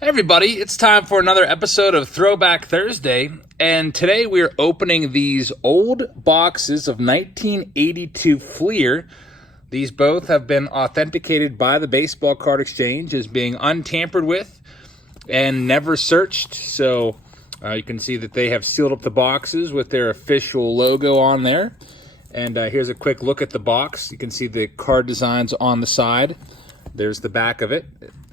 Hey everybody, it's time for another episode of Throwback Thursday, and today we are opening these old boxes of 1982 FLEER. These both have been authenticated by the Baseball Card Exchange as being untampered with and never searched, so you can see that they have sealed up the boxes with their official logo on there. And here's a quick look at the box. You can see the card designs on the side. There's the back of it.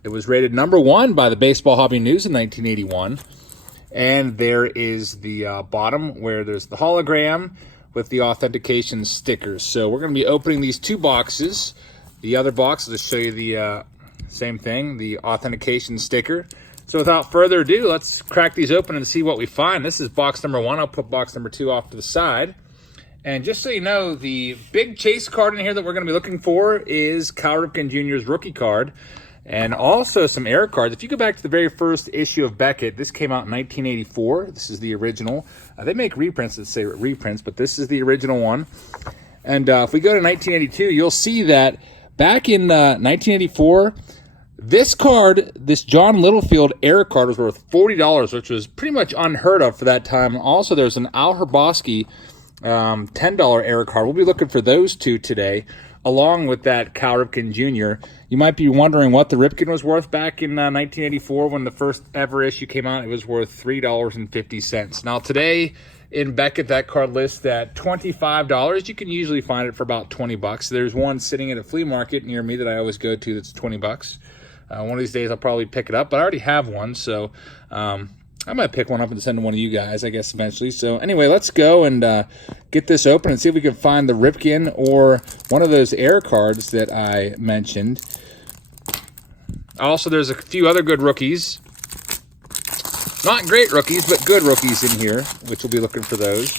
It was rated #1 by the Baseball Hobby News in 1981. And there is the bottom where there's the hologram with the authentication stickers. So we're going to be opening these two boxes. The other box, I'll just show you the same thing, the authentication sticker. So without further ado, let's crack these open and see what we find. This is box #1. I'll put box #2 off to the side. And just so you know, the big chase card in here that we're going to be looking for is Cal Ripken Jr.'s rookie card. And also some error cards. If you go back to the very first issue of Beckett, this came out in 1984. This is the original. They make reprints that say reprints, but this is the original one. And if we go to 1982, you'll see that back in 1984, this card, this John Littlefield error card, was worth $40, which was pretty much unheard of for that time. Also, there's an Al Hrabosky $10 error card. We'll be looking for those two today, along with that Cal Ripken Jr. You might be wondering what the Ripken was worth back in 1984 when the first ever issue came out. It was worth $3.50. Now today in Beckett, that card lists at $25. You can usually find it for about 20 bucks. There's one sitting at a flea market near me that I always go to that's 20 bucks. One of these days I'll probably pick it up, but I already have one, so I might pick one up and send to one of you guys, I guess, eventually. So anyway, let's go and get this open and see if we can find the Ripken or one of those error cards that I mentioned. Also, there's a few other good rookies. Not great rookies, but good rookies in here, which we'll be looking for those.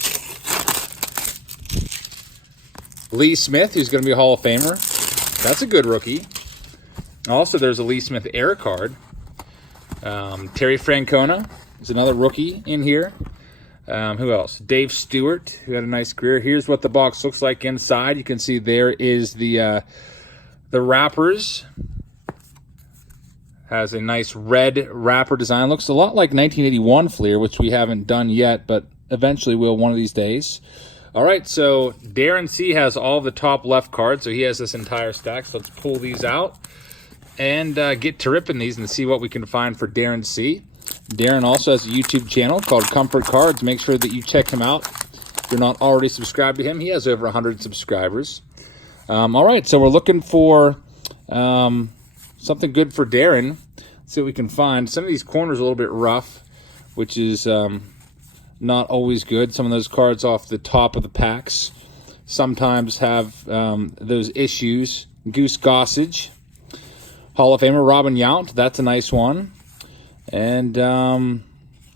Lee Smith, who's going to be a Hall of Famer. That's a good rookie. Also, there's a Lee Smith error card. Terry Francona is another rookie in here. Who else? Dave Stewart, who had a nice career. Here's what the box looks like inside. You can see there is the wrappers. Has a nice red wrapper design. Looks a lot like 1981 FLEER, which we haven't done yet, but eventually will one of these days. All right, so Darren C. has all the top left cards, so he has this entire stack. So let's pull these out and get to ripping these and see what we can find for Darren C. Darren also has a YouTube channel called Comfort Cards. Make sure that you check him out if you're not already subscribed to him. He has over 100 subscribers. All right, so we're looking for something good for Darren. Let's see what we can find. Some of these corners are a little bit rough, which is not always good. Some of those cards off the top of the packs sometimes have those issues. Goose Gossage. Hall of Famer Robin Yount, that's a nice one. And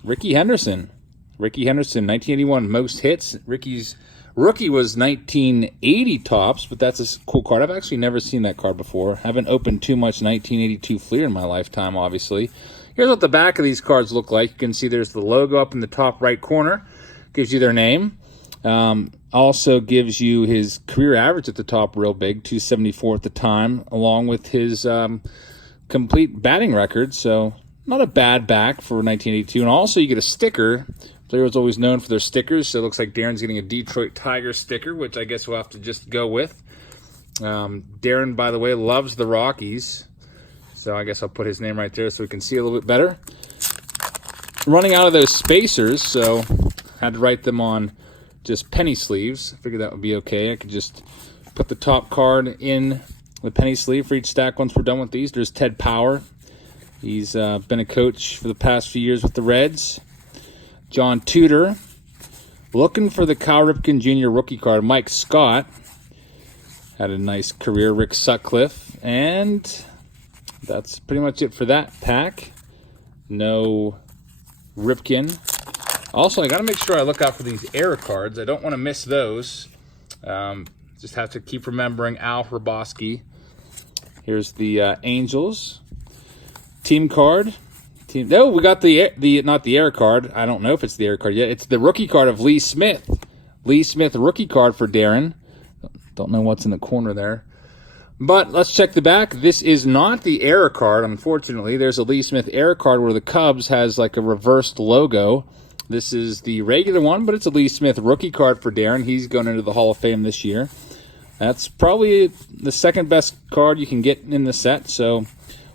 Ricky Henderson. Ricky Henderson, 1981 most hits. Ricky's rookie was 1980 Topps, but that's a cool card. I've actually never seen that card before. Haven't opened too much 1982 FLEER in my lifetime, obviously. Here's what the back of these cards look like. You can see there's the logo up in the top right corner. Gives you their name. Also gives you his career average at the top real big, 274 at the time, along with his complete batting record. So not a bad back for 1982. And also you get a sticker. FLEER was always known for their stickers, so it looks like Darren's getting a Detroit Tigers sticker, which I guess we'll have to just go with. Darren, by the way, loves the Rockies. So I guess I'll put his name right there so we can see a little bit better. Running out of those spacers, so had to write them on just penny sleeves. I figured that would be okay. I could just put the top card in the penny sleeve for each stack once we're done with these. There's Ted Power. He's been a coach for the past few years with the Reds. John Tudor. Looking for the Cal Ripken Jr. rookie card. Mike Scott had a nice career. Rick Sutcliffe. And that's pretty much it for that pack. No Ripken. Also, I got to make sure I look out for these error cards. I don't want to miss those. Just have to keep remembering Al Hrabosky. Here's the Angels team card. No, we got the not the error card. I don't know if it's the error card yet. It's the rookie card of Lee Smith. Lee Smith rookie card for Darren. Don't know what's in the corner there. But let's check the back. This is not the error card, unfortunately. There's a Lee Smith error card where the Cubs has like a reversed logo. This is the regular one, but it's a Lee Smith rookie card for Darren. He's going into the Hall of Fame this year. That's probably the second best card you can get in the set, so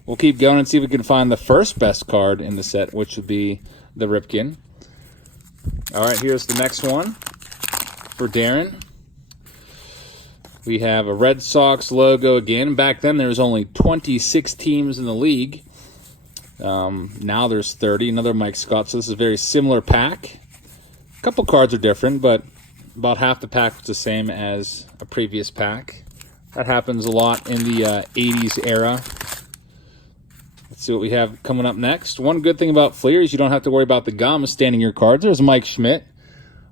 we'll keep going and see if we can find the first best card in the set, which would be the Ripken. All right, here's the next one for Darren. We have a Red Sox logo again. Back then, there was only 26 teams in the league. Now there's 30. Another Mike Scott. So this is a very similar pack. A couple cards are different, but about half the pack was the same as a previous pack. That happens a lot in the 80s era. Let's see what we have coming up next. One good thing about FLEER is you don't have to worry about the gum standing your cards. There's Mike Schmidt.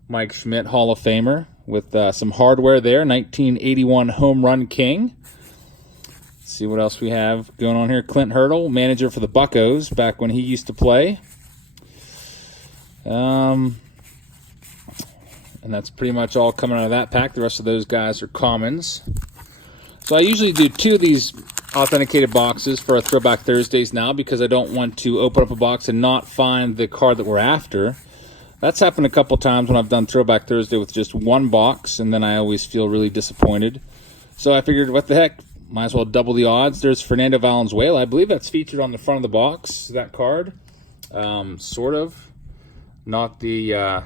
Mike Schmidt, Hall of Famer, with some hardware there. 1981 Home Run King. Let's see what else we have going on here. Clint Hurdle, manager for the Buccos back when he used to play. And that's pretty much all coming out of that pack. The rest of those guys are commons. So I usually do 2 of these authenticated boxes for our Throwback Thursdays now because I don't want to open up a box and not find the card that we're after. That's happened a couple times when I've done Throwback Thursday with just one box, and then I always feel really disappointed. So I figured, what the heck, might as well double the odds. There's Fernando Valenzuela. I believe that's featured on the front of the box, that card. Sort of. Not the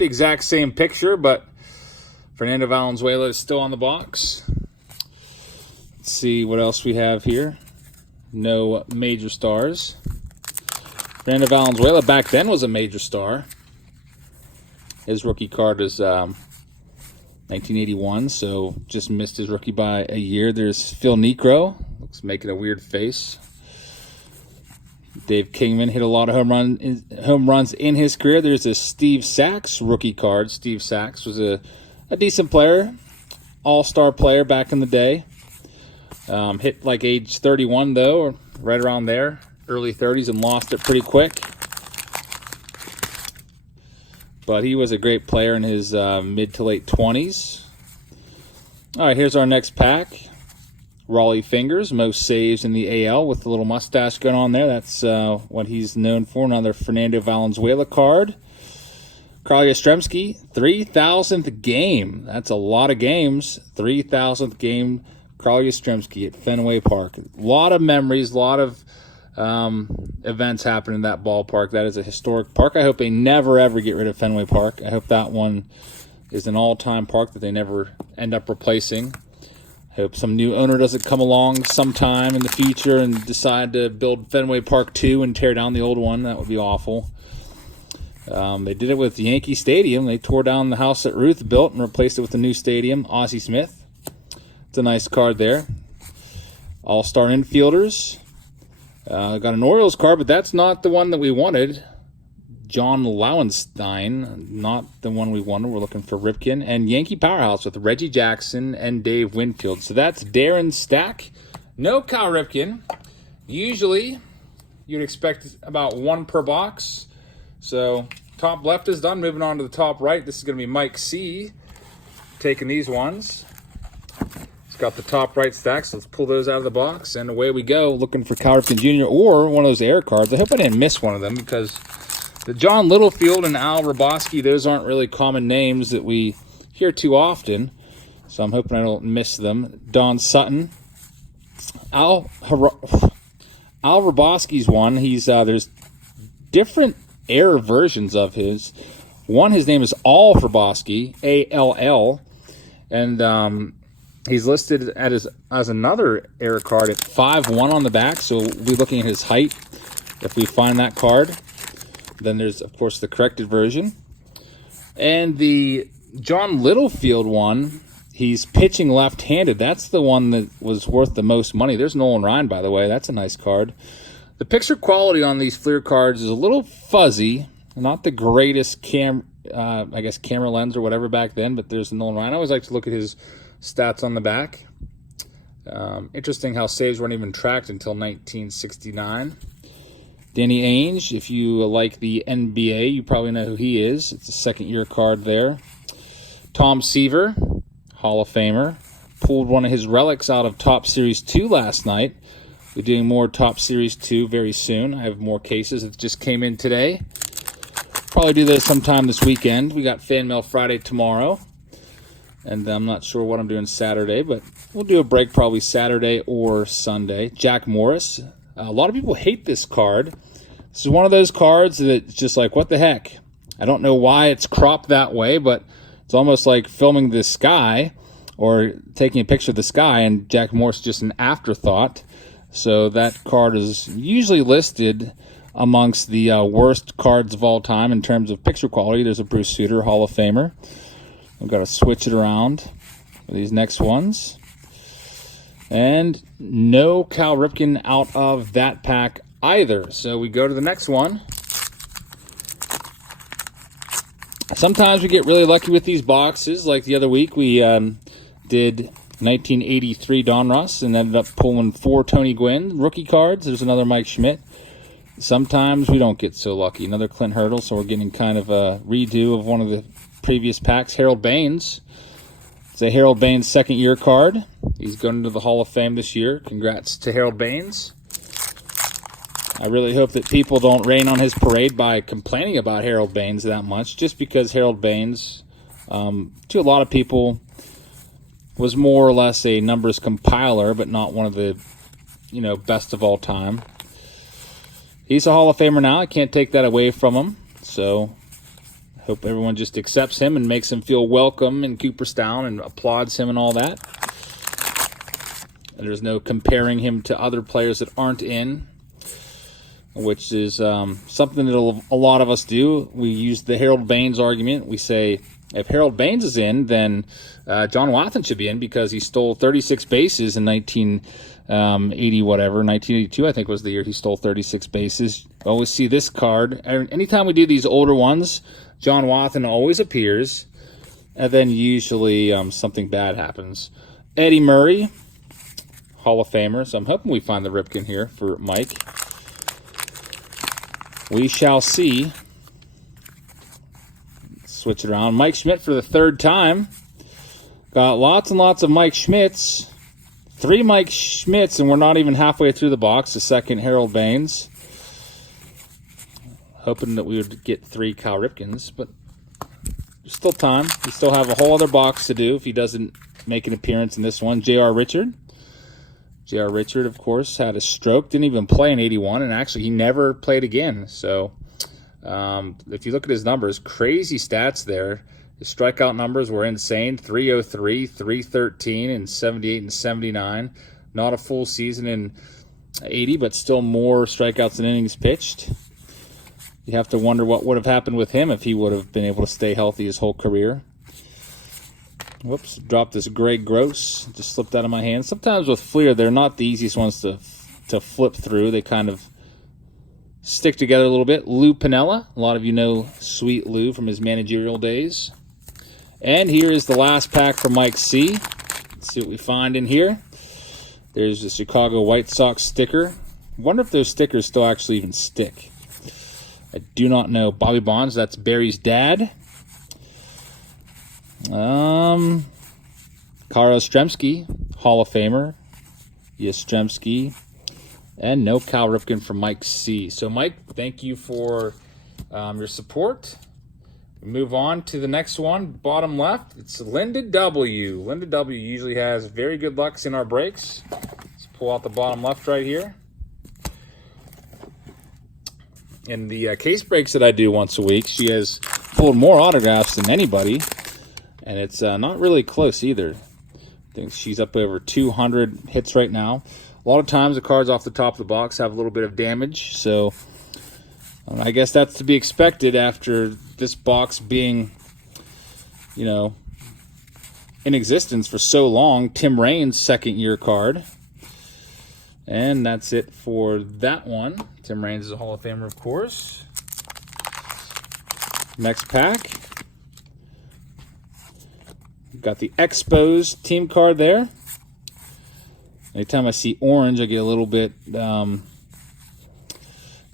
exact same picture, but Fernando Valenzuela is still on the box. Let's see what else we have here. No major stars. Fernando Valenzuela back then was a major star. His rookie card is 1981, so just missed his rookie by a year. There's Phil Niekro. Looks making a weird face. Dave Kingman hit a lot of home runs in his career. There's a Steve Sachs rookie card. Steve Sachs was a decent player, all-star player back in the day. Hit like age 31, though, or right around there, early 30s, and lost it pretty quick. But he was a great player in his mid to late 20s. All right, here's our next pack. Raleigh Fingers, most saves in the AL with the little mustache going on there. That's what he's known for. Another Fernando Valenzuela card. Carl Yastrzemski, 3,000th game. That's a lot of games. 3,000th game, Carl Yastrzemski at Fenway Park. A lot of memories, a lot of events happen in that ballpark. That is a historic park. I hope they never, ever get rid of Fenway Park. I hope that one is an all-time park that they never end up replacing. I hope some new owner doesn't come along sometime in the future and decide to build Fenway Park 2 and tear down the old one. That would be awful. They did it with Yankee Stadium. They tore down the house that Ruth built and replaced it with a new stadium. Ozzie Smith. It's a nice card there. All-star infielders. Got an Orioles card, but that's not the one that we wanted. John Lowenstein, not the one we wanted. We're looking for Ripken. And Yankee Powerhouse with Reggie Jackson and Dave Winfield. So that's Darren's stack. No Cal Ripken. Usually, you'd expect about 1 per box. So top left is done. Moving on to the top right. This is going to be Mike C. taking these ones. It's got the top right stack, so let's pull those out of the box, and away we go, looking for Cal Ripken Jr. or one of those air cards. I hope I didn't miss one of them, because the John Littlefield and Al Roboski, those aren't really common names that we hear too often, so I'm hoping I don't miss them. Don Sutton. Al Roboski's one. He's there's different air versions of his. One, his name is All Roboski, A-L-L, and he's listed as another air card at 5'1" on the back, so we'll be looking at his height if we find that card. Then there's, of course, the corrected version. And the John Littlefield one, he's pitching left-handed. That's the one that was worth the most money. There's Nolan Ryan, by the way. That's a nice card. The picture quality on these FLEER cards is a little fuzzy. Not the greatest camera lens or whatever back then, but there's Nolan Ryan. I always like to look at his stats on the back. Interesting how saves weren't even tracked until 1969. Danny Ainge, if you like the NBA, you probably know who he is. It's a second-year card there. Tom Seaver, Hall of Famer. pulled one of his relics out of Top Series 2 last night. We're doing more Top Series 2 very soon. I have more cases that just came in today. Probably do this sometime this weekend. We got Fan Mail Friday tomorrow. And I'm not sure what I'm doing Saturday, but we'll do a break probably Saturday or Sunday. Jack Morris. A lot of people hate this card. This is one of those cards that's just like, what the heck? I don't know why it's cropped that way, but it's almost like filming the sky or taking a picture of the sky, and Jack Morris is just an afterthought. So that card is usually listed amongst the worst cards of all time in terms of picture quality. There's a Bruce Sutter, Hall of Famer. We've got to switch it around for these next ones. And no Cal Ripken out of that pack either. So we go to the next one. Sometimes we get really lucky with these boxes. Like the other week, we did 1983 Donruss and ended up pulling 4 Tony Gwynn rookie cards. There's another Mike Schmidt. Sometimes we don't get so lucky. Another Clint Hurdle, so we're getting kind of a redo of one of the previous packs. Harold Baines. It's a Harold Baines second-year card. He's going to the Hall of Fame this year. Congrats to Harold Baines. I really hope that people don't rain on his parade by complaining about Harold Baines that much, just because Harold Baines, to a lot of people, was more or less a numbers compiler, but not one of the, best of all time. He's a Hall of Famer now. I can't take that away from him. So I hope everyone just accepts him and makes him feel welcome in Cooperstown and applauds him and all that. And there's no comparing him to other players that aren't in, which is something that a lot of us do. We use the Harold Baines argument. We say, if Harold Baines is in, then John Wathan should be in because he stole 36 bases in 1982, I think was the year he stole 36 bases. I always see this card. Anytime we do these older ones, John Wathan always appears, and then usually something bad happens. Eddie Murray, Hall of Famer. So I'm hoping we find the Ripken here for Mike. We shall see. Switch it around. Mike Schmidt for the third time. Got lots and lots of Mike Schmidts. 3 Mike Schmidts, and we're not even halfway through the box. The second Harold Baines. Hoping that we would get 3 Cal Ripkens, but there's still time. We still have a whole other box to do if he doesn't make an appearance in this one. J.R. Richard. J.R. Richard, of course, had a stroke. Didn't even play in 81, and actually he never played again. So if you look at his numbers, crazy stats there. His strikeout numbers were insane. 303, 313, and 78 and 79. Not a full season in 80, but still more strikeouts than innings pitched. You have to wonder what would have happened with him if he would have been able to stay healthy his whole career. Whoops, dropped this Greg Gross. Just slipped out of my hand. Sometimes with FLEER, they're not the easiest ones to flip through. They kind of stick together a little bit. Lou Piniella. A lot of you know Sweet Lou from his managerial days. And here is the last pack for Mike C. Let's see what we find in here. There's the Chicago White Sox sticker. Wonder if those stickers still actually even stick. I do not know. Bobby Bonds, that's Barry's dad. Carl Yastrzemski, Hall of Famer. Yastrzemski. And no Cal Ripken from Mike C. So, Mike, thank you for your support. We move on to the next one. Bottom left, it's Linda W. Linda W. usually has very good lucks in our breaks. Let's pull out the bottom left right here. In the case breaks that I do once a week, she has pulled more autographs than anybody. And it's not really close either. I think she's up over 200 hits right now. A lot of times the cards off the top of the box have a little bit of damage. So I guess that's to be expected after this box being, in existence for so long. Tim Raines' second-year card. And that's it for that one. Tim Raines is a Hall of Famer, of course. Next pack. Got the Expos team card there. Anytime I see orange, I get a little bit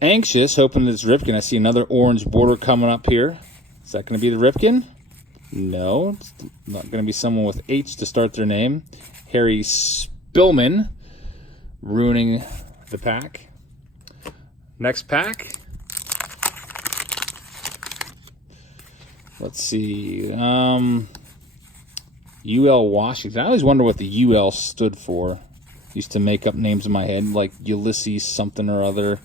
anxious, hoping that it's Ripken. I see another orange border coming up here. Is that going to be the Ripken? No, it's not going to be someone with H to start their name. Harry Spillman, ruining the pack. Next pack. Let's see. UL Washington. I always wonder what the UL stood for. Used to make up names in my head, like Ulysses something or other.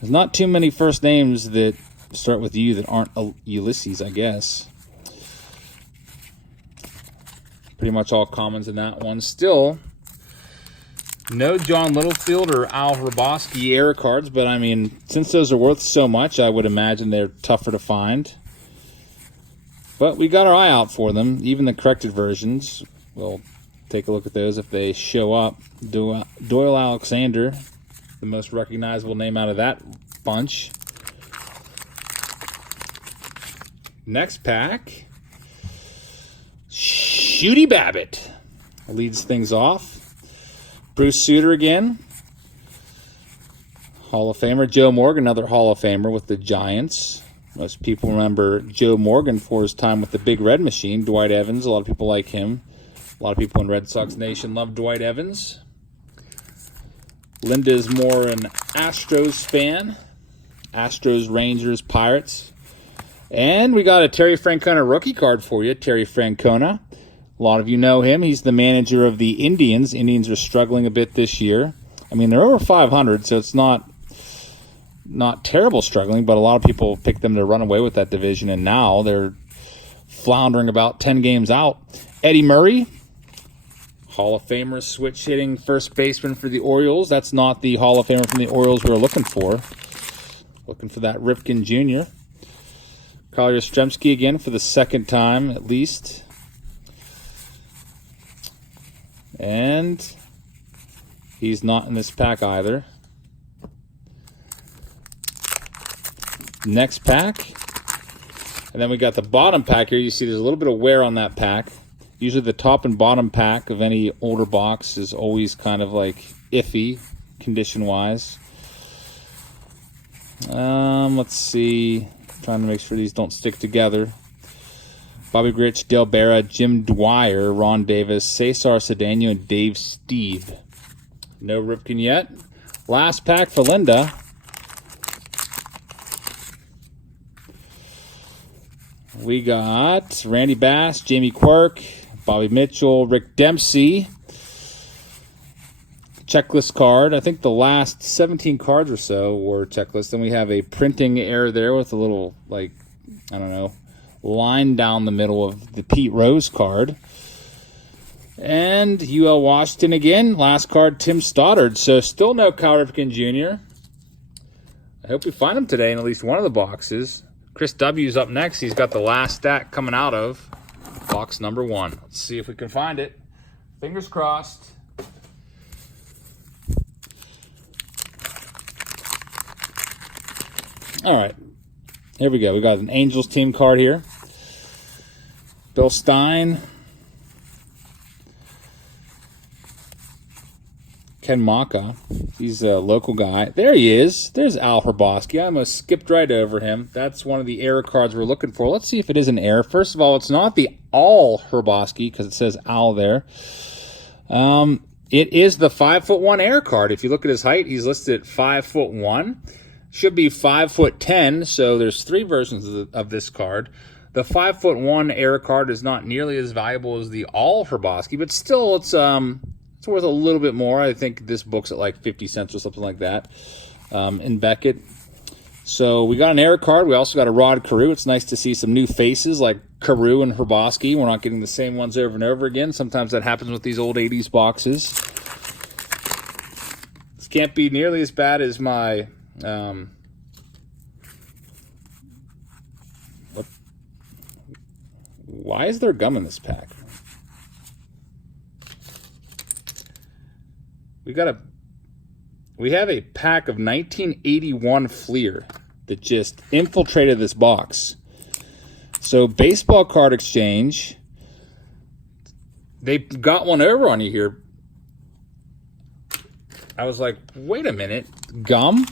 There's not too many first names that start with U that aren't Ulysses, I guess. Pretty much all commons in that one. Still, no John Littlefield or Al Hrabosky era cards, but I mean, since those are worth so much, I would imagine they're tougher to find. But we got our eye out for them. Even the corrected versions, we'll take a look at those if they show up. Doyle Alexander, the most recognizable name out of that bunch. Next pack, Shooty Babbitt leads things off. Bruce Sutter again, Hall of Famer. Joe Morgan, another Hall of Famer with the Giants. Most people remember Joe Morgan for his time with the Big Red Machine. Dwight Evans, a lot of people like him. A lot of people in Red Sox Nation love Dwight Evans. Linda's more an Astros fan. Astros, Rangers, Pirates. And we got a Terry Francona rookie card for you, Terry Francona. A lot of you know him. He's the manager of the Indians. Indians are struggling a bit this year. I mean, they're over 500, so it's not terrible struggling, but a lot of people picked them to run away with that division, and now they're floundering about 10 games out. Eddie Murray, Hall of Famer, switch hitting first baseman for the Orioles. That's not the Hall of Famer from the Orioles we were looking for. Looking for that Ripken Jr. Carl Yastrzemski again for the second time at least. And he's not in this pack either. Next pack. And then we got the bottom pack here. You see there's a little bit of wear on that pack. Usually the top and bottom pack of any older box is always kind of like iffy condition-wise. Let's see. Trying to make sure these don't stick together. Bobby Grich, Dale Berra, Jim Dwyer, Ron Davis, Cesar Cedeno, and Dave Steve. No Ripken yet. Last pack for Linda. We got Randy Bass, Jamie Quirk, Bobby Mitchell, Rick Dempsey. Checklist card. I think the last 17 cards or so were checklists. Then we have a printing error there with a little, like, I don't know, line down the middle of the Pete Rose card. And UL Washington again. Last card, Tim Stoddard. So still no Cal Ripken Jr. I hope we find him today in at least one of the boxes. Chris W's up next. He's got the last stack coming out of box number 1. Let's see if we can find it. Fingers crossed. All right. Here we go. We got an Angels team card here. Bill Stein. Ken Maka. He's a local guy. There he is. There's Al Hrabosky. I almost skipped right over him. That's one of the error cards we're looking for. Let's see if it is an error. First of all, it's not the All Hrabosky because it says Al there. It is the 5'1" error card. If you look at his height, he's listed at 5'1". Should be 5'10", so there's 3 versions of this card. The 5'1" error card is not nearly as valuable as the All Hrabosky, but still it's worth a little bit more. I think this book's at like 50 cents or something like that in Beckett. So we got an error card. We also got a Rod Carew. It's nice to see some new faces like Carew and Hrabosky. We're not getting the same ones over and over again. Sometimes that happens with these old 80s boxes. This can't be nearly as bad as my... Why is there gum in this pack? We have a pack of 1981 FLEER that just infiltrated this box. So Baseball Card Exchange, they got one over on you here. I was like, wait a minute, gum?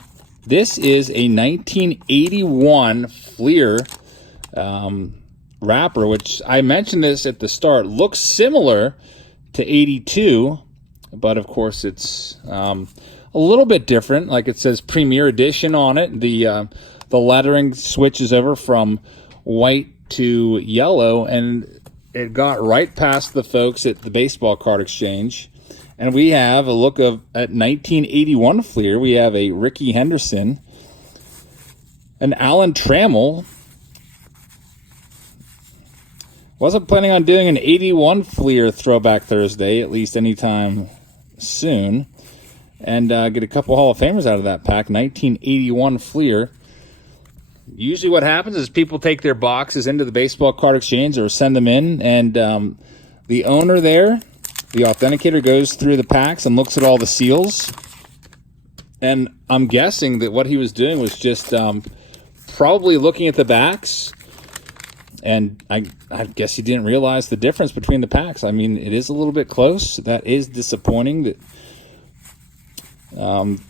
This is a 1981 FLEER wrapper, which I mentioned this at the start, looks similar to 82, but of course it's a little bit different. Like it says Premier Edition on it. The lettering switches over from white to yellow, and it got right past the folks at the Baseball Card Exchange. And we have a look at 1981 Fleer. We have a Ricky Henderson, an Alan Trammell. Wasn't planning on doing an 81 Fleer Throwback Thursday, at least anytime soon. And get a couple Hall of Famers out of that pack. 1981 Fleer. Usually what happens is people take their boxes into the Baseball Card Exchange or send them in, and the owner there, the authenticator, goes through the packs and looks at all the seals. And I'm guessing that what he was doing was just probably looking at the backs, and I guess he didn't realize the difference between the packs. I mean, it is a little bit close. That is disappointing that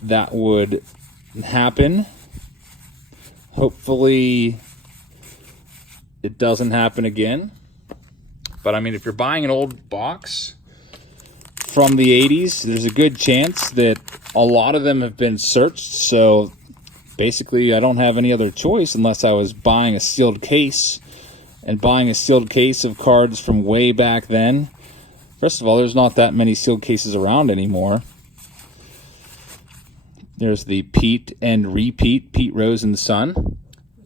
that would happen. Hopefully it doesn't happen again. But I mean, if you're buying an old box from the 80s, there's a good chance that a lot of them have been searched. So basically I don't have any other choice unless I was buying a sealed case, and buying a sealed case of cards from way back then. First of all, there's not that many sealed cases around anymore. There's the Pete and Repeat, Pete Rose and Son,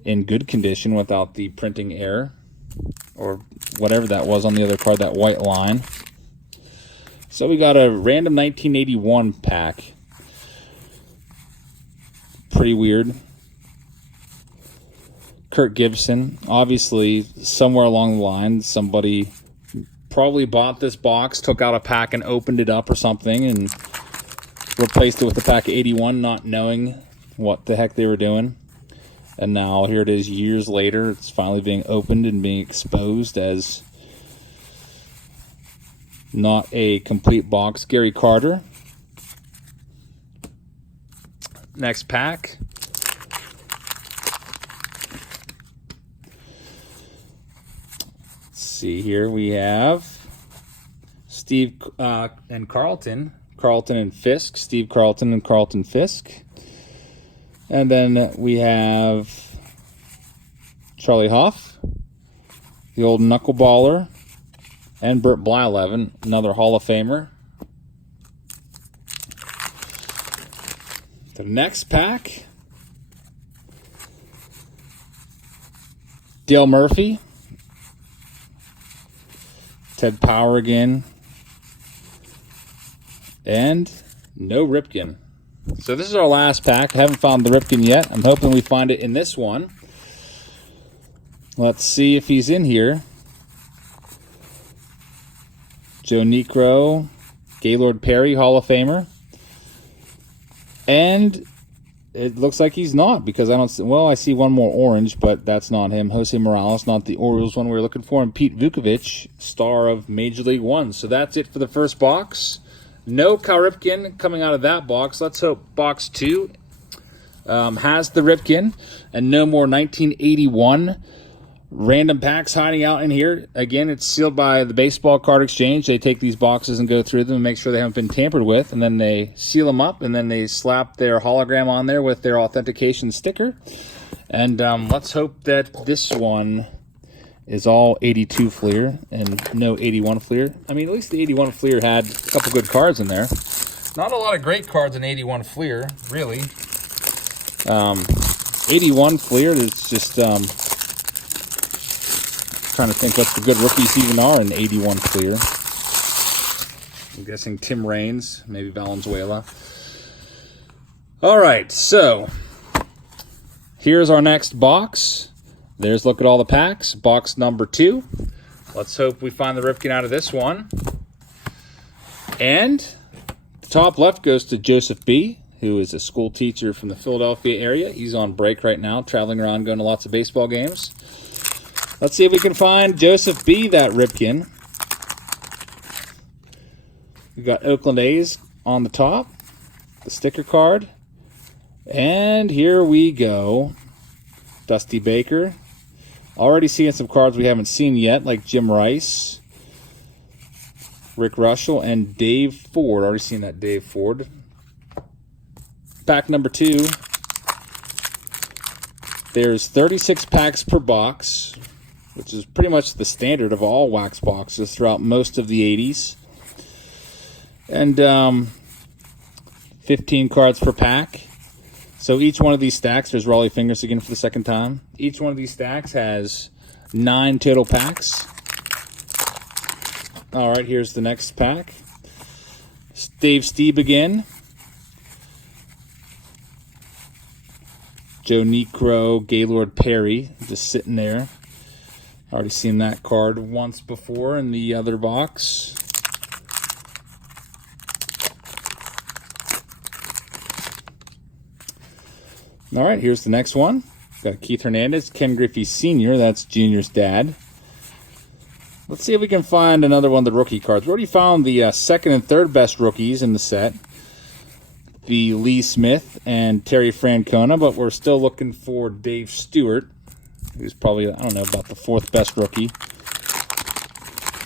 in good condition without the printing error or whatever that was on the other card, that white line. So we got a random 1981 pack. Pretty weird. Kirk Gibson. Obviously, somewhere along the line, somebody probably bought this box, took out a pack and opened it up or something, and replaced it with a pack of 81, not knowing what the heck they were doing. And now here it is years later. It's finally being opened and being exposed as not a complete box. Gary Carter. Next pack. Let's see here. We have Steve and Carlton. Carlton and Fisk, Steve Carlton and Carlton Fisk. And then we have Charlie Hoff, the old knuckleballer, and Burt Blyleven, another Hall of Famer. The next pack, Dale Murphy, Ted Power again, and no Ripken. So this is our last pack. I haven't found the Ripken yet. I'm hoping we find it in this one. Let's see if he's in here. Joe Niekro, Gaylord Perry, Hall of Famer. And it looks like he's not, because I don't see, well, I see one more orange, but that's not him. Jose Morales, not the Orioles one we were looking for. And Pete Vukovich, star of Major League One. So that's it for the first box. No Cal Ripken coming out of that box. Let's hope box 2 has the Ripken, and no more 1981 random packs hiding out in here. Again, it's sealed by the Baseball Card Exchange. They take these boxes and go through them and make sure they haven't been tampered with, and then they seal them up, and then they slap their hologram on there with their authentication sticker. And let's hope that this one is all 82 Fleer and no 81 Fleer. I mean, at least the 81 Fleer had a couple good cards in there. Not a lot of great cards in 81 Fleer, really. 81 Fleer, it's just trying to think what the good rookies even are in 81 Fleer. I'm guessing Tim Raines, maybe Valenzuela. All right, so here's our next box. There's a look at all the packs. Box number 2. Let's hope we find the Ripken out of this one. And the top left goes to Joseph B., who is a school teacher from the Philadelphia area. He's on break right now, traveling around, going to lots of baseball games. Let's see if we can find Joseph B. that Ripken. We've got Oakland A's on the top, the sticker card. And here we go. Dusty Baker. Already seeing some cards we haven't seen yet, like Jim Rice, Rick Russell, and Dave Ford. Already seen that Dave Ford. Pack number 2. There's 36 packs per box, which is pretty much the standard of all wax boxes throughout most of the 80s. And 15 cards per pack. So each one of these stacks, there's Raleigh Fingers again for the second time. Each one of these stacks has 9 total packs. All right, here's the next pack. Dave Stieb again. Joe Necro, Gaylord Perry, just sitting there. Already seen that card once before in the other box. All right, here's the next one. Got Keith Hernandez, Ken Griffey Sr., that's Junior's dad. Let's see if we can find another one of the rookie cards. We already found the second and third best rookies in the set. The Lee Smith and Terry Francona, but we're still looking for Dave Stewart, who's probably, I don't know, about the 4th best rookie.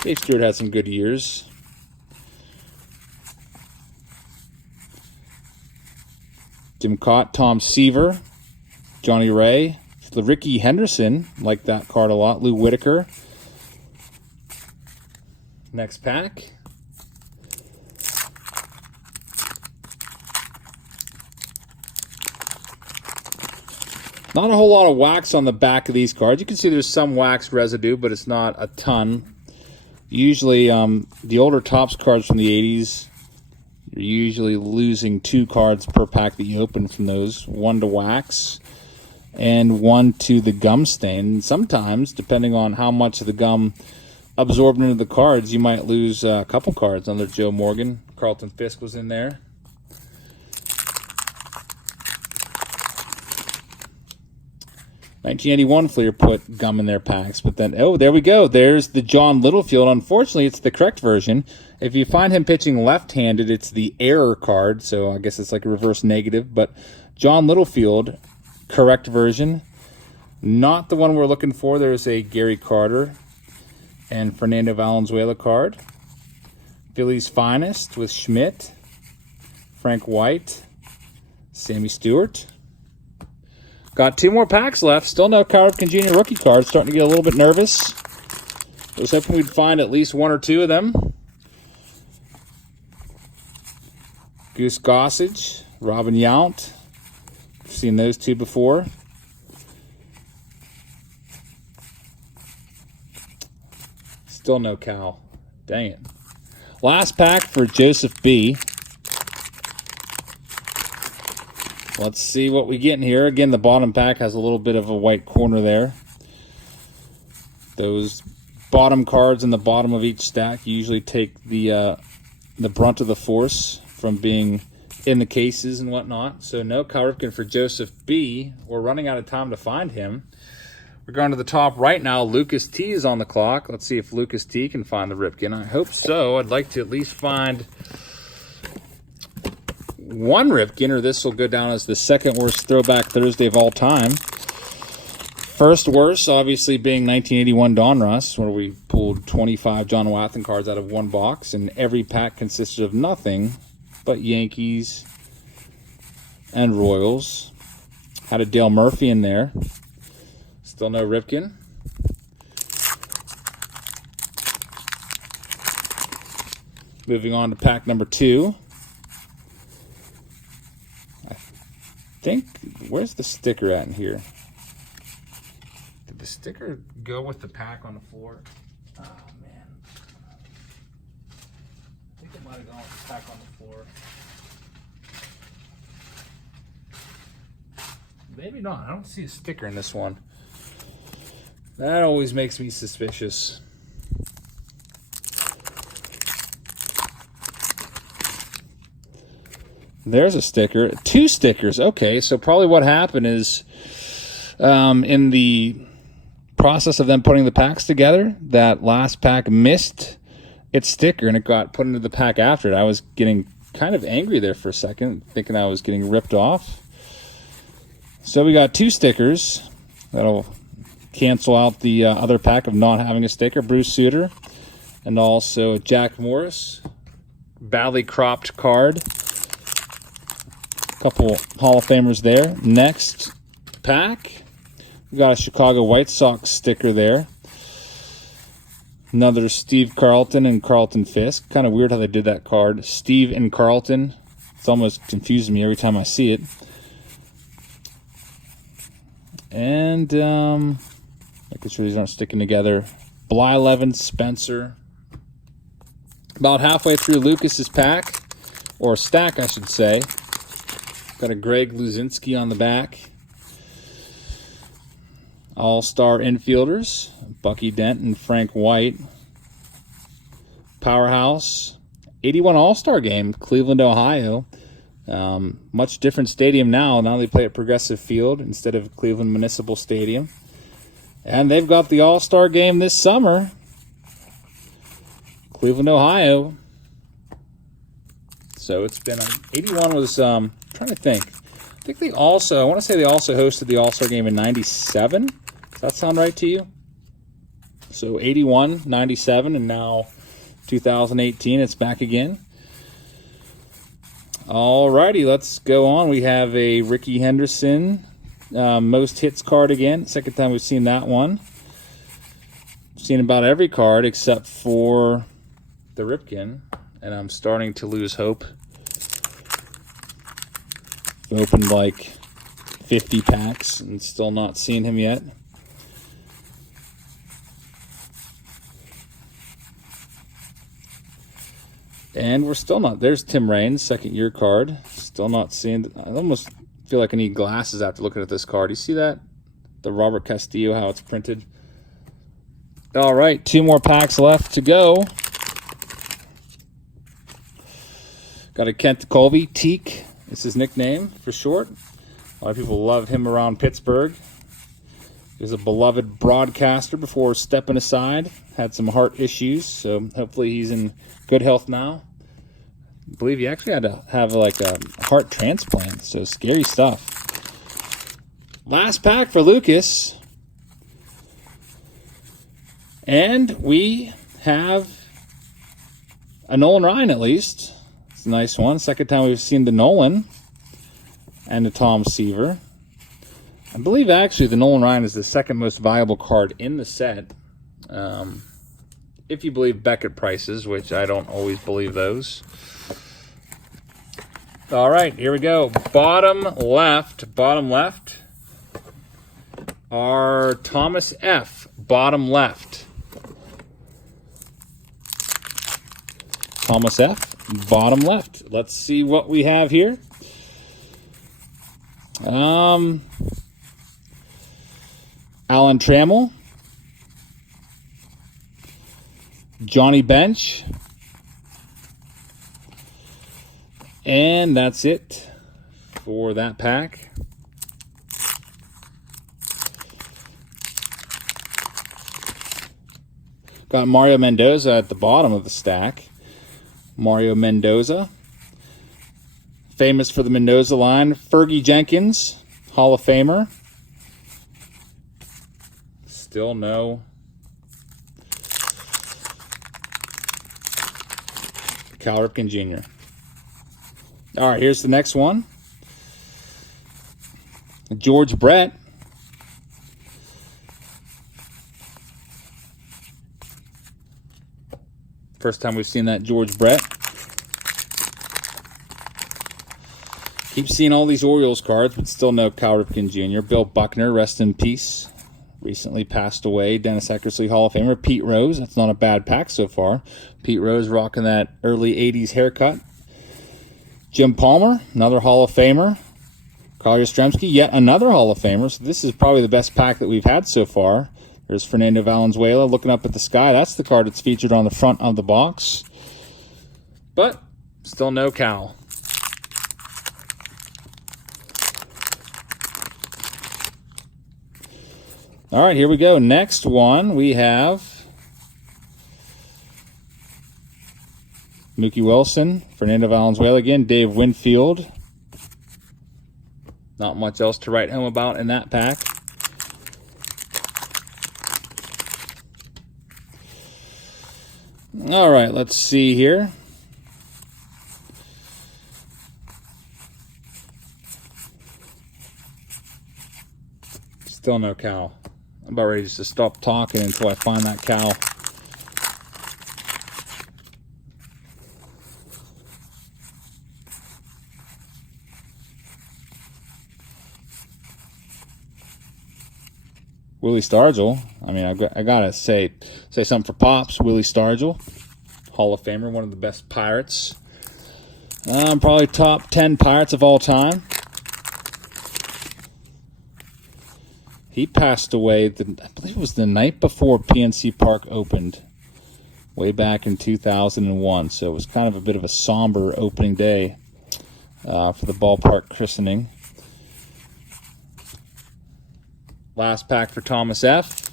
Dave Stewart had some good years. Jim Cott, Tom Seaver, Johnny Ray, Ricky Henderson, like that card a lot, Lou Whitaker. Next pack. Not a whole lot of wax on the back of these cards. You can see there's some wax residue, but it's not a ton. Usually, the older Topps cards from the 80s, you're usually losing 2 cards per pack that you open from those. 1 to wax and 1 to the gum stain. Sometimes, depending on how much of the gum absorbed into the cards, you might lose a couple cards. Another Joe Morgan. Carlton Fisk was in there. 1981 FLEER put gum in their packs, but then, oh, there we go. There's the John Littlefield. Unfortunately, it's the correct version. If you find him pitching left-handed, it's the error card, so I guess it's like a reverse negative. But John Littlefield, correct version. Not the one we're looking for. There's a Gary Carter and Fernando Valenzuela card. Phillies Finest with Schmidt, Frank White, Sammy Stewart. Got 2 more packs left. Still no Cal Ripken Jr. rookie cards. Starting to get a little bit nervous. I was hoping we'd find at least 1 or 2 of them. Goose Gossage, Robin Yount. I've seen those 2 before. Still no Cal. Dang it. Last pack for Joseph B. Let's see what we get in here. Again, the bottom pack has a little bit of a white corner there. Those bottom cards in the bottom of each stack usually take the brunt of the force from being in the cases and whatnot. So no Cal Ripken for Joseph B. We're running out of time to find him. We're going to the top right now. Lucas T is on the clock. Let's see if Lucas T can find the Ripken. I hope so. I'd like to at least find 1 Ripken, or this will go down as the 2nd worst Throwback Thursday of all time. First worst, obviously, being 1981 Donruss, where we pulled 25 John Wathan cards out of 1 box, and every pack consisted of nothing but Yankees and Royals. Had a Dale Murphy in there. Still no Ripken. Moving on to pack number 2. Where's the sticker at in here? Did the sticker go with the pack on the floor? Oh, man. I think it might have gone with the pack on the floor. Maybe not. I don't see a sticker in this one. That always makes me suspicious. There's a sticker. 2 stickers. Okay, so probably what happened is in the process of them putting the packs together, that last pack missed its sticker and it got put into the pack after it. I was getting kind of angry there for a second, thinking I was getting ripped off. So we got 2 stickers. That'll cancel out the other pack of not having a sticker. Bruce Sutter, and also Jack Morris. Badly cropped card. Couple Hall of Famers there. Next pack, we got a Chicago White Sox sticker there. Another Steve Carlton and Carlton Fisk. Kind of weird how they did that card. Steve and Carlton. It's almost confusing me every time I see it. And making sure these aren't sticking together. Blyleven, Spencer. About halfway through Lucas's pack, or stack, I should say. Got a Greg Luzinski on the back. All-star infielders, Bucky Dent and Frank White. Powerhouse, 81 All-Star game, Cleveland, Ohio. Much different stadium now. Now they play at Progressive Field instead of Cleveland Municipal Stadium. And they've got the All-Star game this summer. Cleveland, Ohio. So it's been, 81 was, trying to think. I think I want to say they also hosted the All-Star game in 97. Does that sound right to you? So 81, 97, and now 2018, it's back again. Alrighty, let's go on. We have a Ricky Henderson most hits card again. Second time we've seen that one. Seen about every card except for the Ripken, and I'm starting to lose hope. Opened like 50 packs and still not seen him yet. And we're still not. There's Tim Raines, second year card. Still not seeing. I almost feel like I need glasses after looking at this card. You see that? The Robert Castillo, how it's printed. All right, 2 more packs left to go. Got a Kent Colby, Teak. It's his nickname for short. A lot of people love him around Pittsburgh. He was a beloved broadcaster before stepping aside. Had some heart issues, so hopefully he's in good health now. I believe he actually had to have like a heart transplant, so scary stuff. Last pack for Lucas. And we have a Nolan Ryan at least. It's a nice one. Second time we've seen the Nolan and the Tom Seaver. I believe actually the Nolan Ryan is the second most valuable card in the set. If you believe Beckett prices, which I don't always believe those. All right, here we go. Bottom left are Thomas F. Bottom left. Thomas F. Bottom left. Let's see what we have here. Alan Trammell. Johnny Bench. And that's it for that pack. Got Mario Mendoza at the bottom of the stack. Mario Mendoza. Famous for the Mendoza line. Fergie Jenkins, Hall of Famer. Still no Cal Ripken Jr. All right, here's the next one. George Brett. First time we've seen that George Brett. Keep seeing all these Orioles cards, but still no Cal Ripken Jr. Bill Buckner, rest in peace. Recently passed away. Dennis Eckersley, Hall of Famer. Pete Rose, that's not a bad pack so far. Pete Rose rocking that early 80s haircut. Jim Palmer, another Hall of Famer. Carl Yastrzemski, yet another Hall of Famer. So this is probably the best pack that we've had so far. There's Fernando Valenzuela looking up at the sky. That's the card that's featured on the front of the box. But still no Cal. All right, here we go. Next one, we have Mookie Wilson, Fernando Valenzuela again, Dave Winfield. Not much else to write home about in that pack. All right, let's see here. Still no cow. I'm about ready just to stop talking until I find that cow. Willie Stargell. I mean, I gotta say something for Pops. Willie Stargell, Hall of Famer, one of the best Pirates. Probably top 10 Pirates of all time. He passed away, I believe it was the night before PNC Park opened, way back in 2001. So it was kind of a bit of a somber opening day for the ballpark christening. Last pack for Thomas F.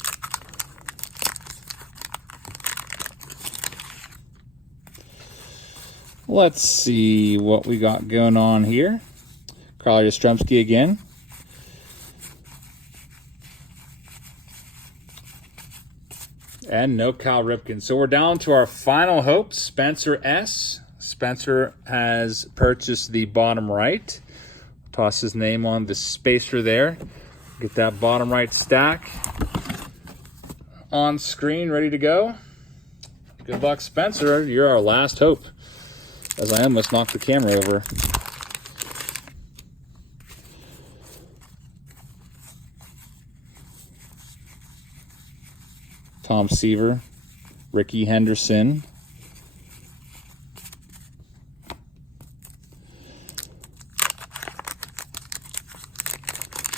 Let's see what we got going on here. Carly Yastrzemski again. And no Cal Ripken. So we're down to our final hope, Spencer S. Spencer has purchased the bottom right. Toss his name on the spacer there. Get that bottom right stack on screen, ready to go. Good luck, Spencer. You're our last hope. As I almost knocked the camera over. Tom Seaver, Ricky Henderson,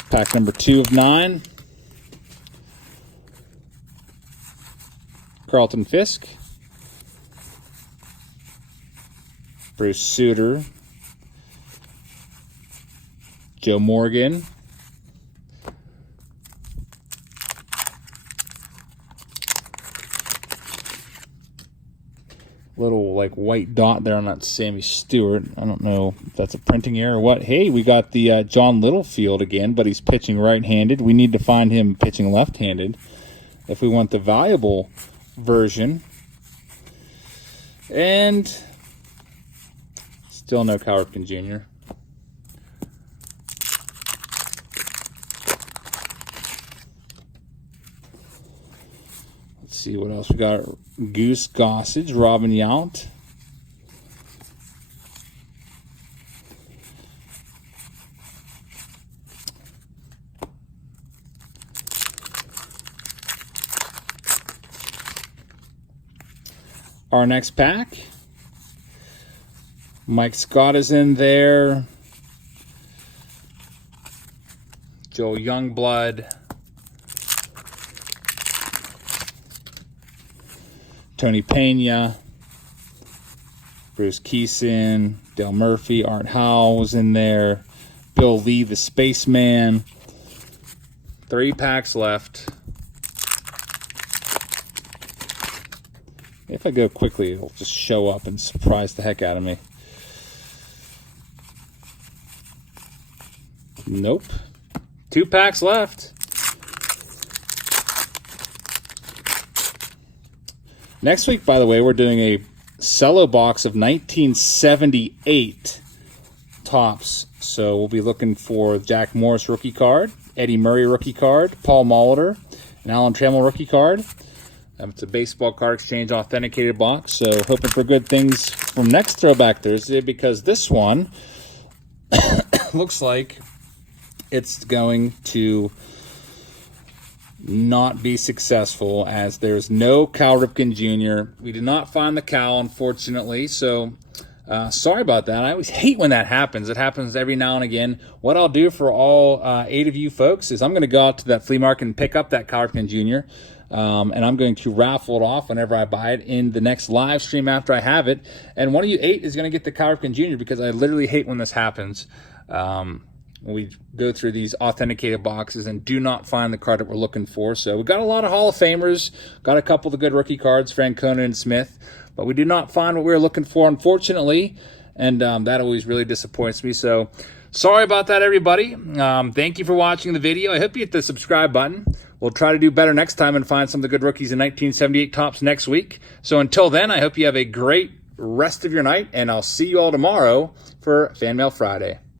pack number 2 of 9, Carlton Fisk, Bruce Sutter, Joe Morgan, little like white dot there on that Sammy Stewart. I don't know if that's a printing error or what. Hey, we got the John Littlefield again, but he's pitching right-handed. We need to find him pitching left-handed if we want the valuable version. And still no Cal Ripken Jr. Let's see what else we got. Goose Gossage, Robin Yount. Our next pack. Mike Scott is in there. Joe Youngblood. Tony Pena, Bruce Keeson, Dale Murphy, Art Howell was in there, Bill Lee, the Spaceman. 3 packs left. If I go quickly, it'll just show up and surprise the heck out of me. Nope. 2 packs left. Next week, by the way, we're doing a cello box of 1978 Topps. So we'll be looking for Jack Morris rookie card, Eddie Murray rookie card, Paul Molitor, and Alan Trammell rookie card. It's a baseball card exchange authenticated box. So hoping for good things from next Throwback Thursday, because this one looks like it's going to not be successful, as there's no Cal Ripken Jr. We did not find the Cal, unfortunately, so sorry about that. I always hate when that happens. It happens every now and again. What I'll do for all 8 of you folks is I'm going to go out to that flea market and pick up that Cal Ripken Jr., and I'm going to raffle it off whenever I buy it in the next live stream after I have it. And one of you 8 is going to get the Cal Ripken Jr., because I literally hate when this happens. When we go through these authenticated boxes and do not find the card that we're looking for. So we got a lot of Hall of Famers, got a couple of the good rookie cards, Francona and Smith, but we did not find what we were looking for, unfortunately, and that always really disappoints me. So sorry about that, everybody. Thank you for watching the video. I hope you hit the subscribe button. We'll try to do better next time and find some of the good rookies in 1978 Topps next week. So until then, I hope you have a great rest of your night, and I'll see you all tomorrow for Fan Mail Friday.